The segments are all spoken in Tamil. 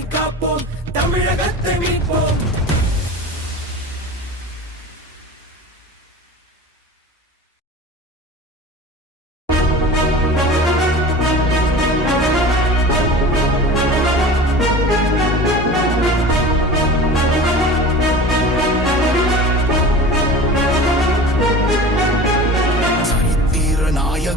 காப்போம் தமிழகத்தை மீட்போம்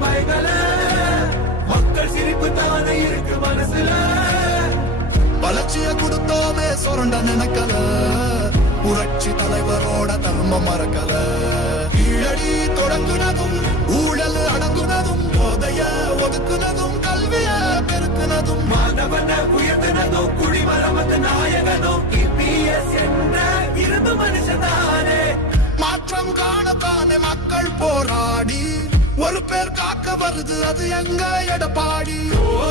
மயங்கல மக்கள் சிரிப்பு தானே இருக்கு மனசுல. வளர்ச்சிய கொடுத்தோமே சுரண்ட நினைக்கல. புரட்சி தலைவரோட தர்மம் மறக்கல. கீழடி தொடங்குனதும் ஊழல் அடங்குனதும் போதைய ஒதுக்குனதும் கல்விய பெருக்குனதும். மாணவன உயர்த்தினதோ குடிமரமத்து நாயகனோ இபிஎஸ் என்ற இரும்பு மனுஷனானே மாற்றம் காணத்தானே மக்கள் போராடி. ஒரு பேர் காக்க வருது அது எங்க எடப்பாடி? ஓ